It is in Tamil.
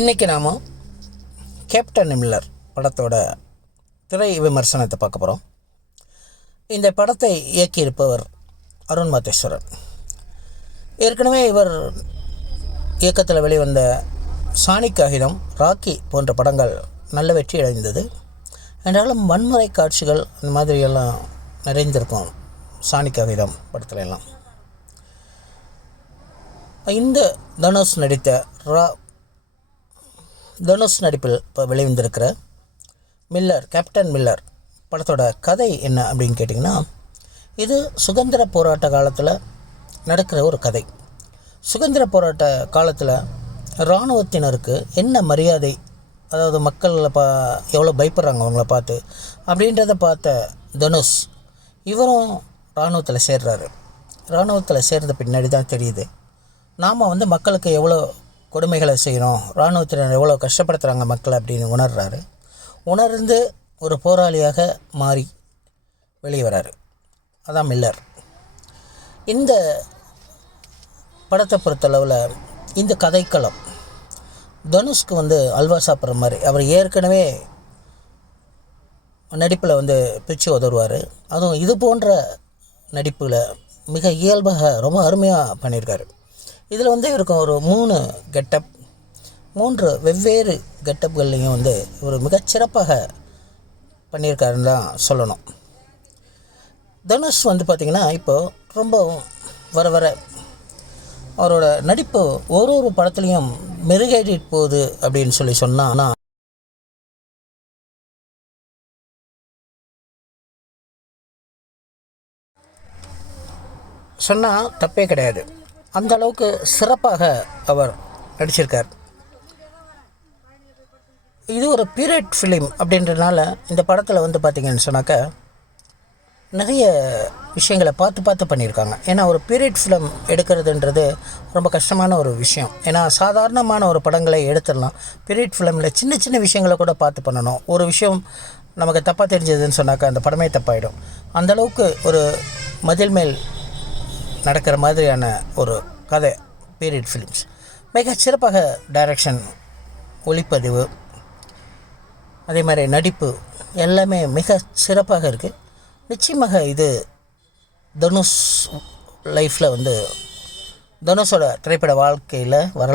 இன்றைக்கி நாம் கேப்டன் மில்லர் படத்தோட திரை விமர்சனத்தை பார்க்க போகிறோம் இந்த படத்தை இயக்கியிருப்பவர் அருண் மாதேஸ்வரன். ஏற்கனவே இவர் இயக்கத்தில் வெளிவந்த சாணி காகிதம் ராக்கி போன்ற படங்கள் நல்ல வெற்றி அடைந்தது. என்றாலும் வன்முறை காட்சிகள் இந்த மாதிரியெல்லாம் நிறைந்திருக்கும் சாணி காகிதம் படத்துல எல்லாம். இந்த தனுஷ் நடித்த ரா தனுஷ் நடிப்பில் இப்போ வெளிவந்திருக்கிற மில்லர் கேப்டன் மில்லர் படத்தோட கதை என்ன அப்படின்னு கேட்டிங்கன்னா இது சுதந்திர போராட்ட காலத்தில் நடக்கிற ஒரு கதை. சுதந்திர போராட்ட காலத்தில் இராணுவத்தினருக்கு என்ன மரியாதை அதாவது மக்களில் பா எவ்வளோ பயப்படுறாங்க அவங்கள பார்த்து அப்படின்றத பார்த்த தனுஷ் இவரும் இராணுவத்தில் சேர்றாரு. இராணுவத்தில் சேர்ந்த பின்னாடி தான் தெரியுது. நாம் வந்து மக்களுக்கு எவ்வளோ கொடுமைகளை செய்கிறோம். இராணுவத்தினர் எவ்வளோ கஷ்டப்படுத்துகிறாங்க மக்களை அப்படின்னு உணர்றாரு. உணர்ந்து ஒரு போராளியாக மாறி வெளியே வராரு. அதான் மில்லர். இந்த படத்தை பொறுத்தளவில் இந்த கதைக்களம் தனுஷ்க்கு வந்து அல்வா சாப்பிட்ற மாதிரி அவர் ஏற்கனவே நடிப்பில் வந்து பிச்சு உதவுவார் அதுவும் இது போன்ற நடிப்பில் மிக இயல்பாக ரொம்ப அருமையாக பண்ணியிருக்காரு. இதில் வந்து இவருக்கு ஒரு மூணு கெட்டப் மூன்று வெவ்வேறு கெட்டப்புகள்லையும் வந்து இவர் மிகச்சிறப்பாக பண்ணியிருக்காருன்னு தான் சொல்லணும். தனுஷ் வந்து பார்த்திங்கன்னா இப்போது ரொம்ப வர வர அவரோட நடிப்பு ஒரு ஒரு படத்துலையும் மெருகேறிட்டு போகுது அப்படின்னு சொல்லி சொன்னால் சொன்னால் தப்பே கிடையாது. அந்த அளவுக்கு சிறப்பாக அவர் நடிச்சிருக்கார். இது ஒரு பீரியட் ஃபிலிம் அப்படின்றதுனால இந்த படத்தில் வந்து பார்த்திங்கன்னு சொன்னாக்கா நிறைய விஷயங்களை பார்த்து பார்த்து பண்ணியிருக்காங்க. ஏன்னா ஒரு பீரியட் ஃபிலிம் எடுக்கிறதுன்றது ரொம்ப கஷ்டமான ஒரு விஷயம். ஏன்னா சாதாரணமான ஒரு படங்களை எடுத்துடலாம். பீரியட் ஃபிலிமில் சின்ன சின்ன விஷயங்களை கூட பார்த்து பண்ணணும். ஒரு விஷயம் நமக்கு தப்பாக தெரிஞ்சதுன்னு சொன்னாக்கா அந்த படமே தப்பாயிடும். அந்தளவுக்கு ஒரு மதில் மேல் நடக்கிற மாதிரியான ஒரு கதை பீரியட் ஃபிலிம்ஸ் மிக சிறப்பாக டைரக்ஷன் ஒளிப்பதிவு அதே மாதிரி நடிப்பு எல்லாமே மிக சிறப்பாக இருக்குது நிச்சயமாக இது தனுஷ் லைஃப்பில் வந்து தனுஷோட திரைப்பட வாழ்க்கையில் வரலாறு